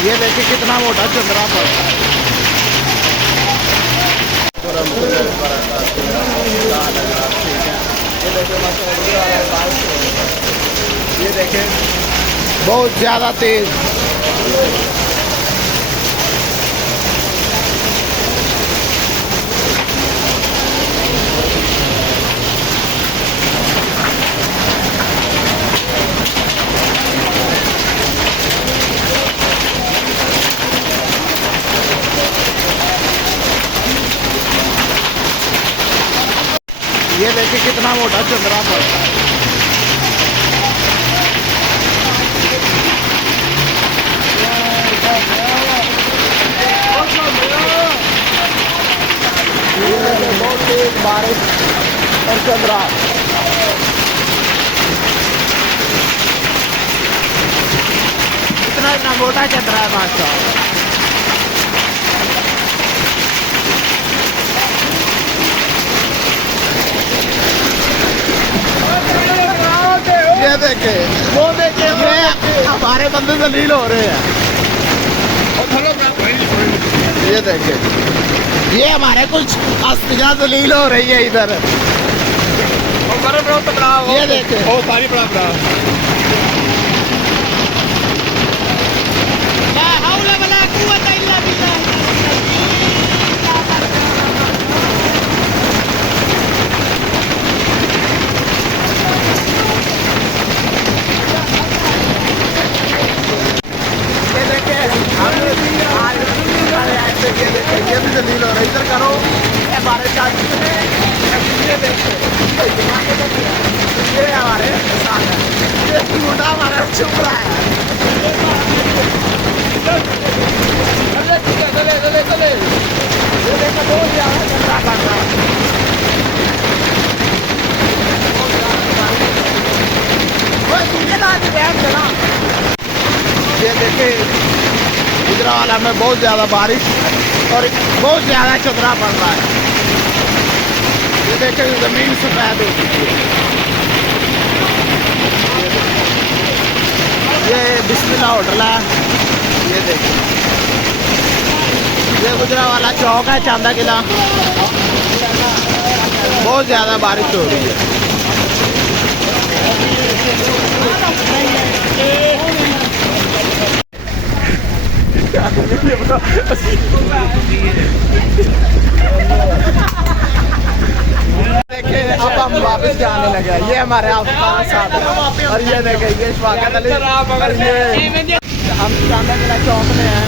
ये देखिए कितना मोटा चंद्रा पर ये देखे बहुत ज्यादा तेज। ये देखिए कितना मोटा चंद्रा पर बहुत तेज बारिश और चंद्रा। इतना मोटा चंद्रा है मास्टर। ये देखे वो देखे हमारे बंदे जलील हो रहे हैं। ये देखे ये हमारे कुछ अस्तियां जलील हो रही है इधर। ये देखे सारी बड़ा ये भी जलील हो रहा है। इधर करो हमारे ये देखो ये हमारे साथ है। ये टूटा हमारा चुप रहा है। ये देखो बहुत ज्यादा चंद्रा कर रहा है। ये देखे गुजरावाला में बहुत ज़्यादा बारिश और बहुत ज़्यादा चंद्रा पड़ रहा है। ये देखे ज़मीन सफेद हो चुकी है। ये बिस्मिल्लाह होटल है। ये देखिए ये गुजरावाला चौक है चांदा किला। बहुत ज़्यादा बारिश हो रही है। देखिए अब हम वापस जाने लगे। ये हमारे साथ और ये देखे ये स्वागत अली और ये हम चांदा किला चौक में हैं।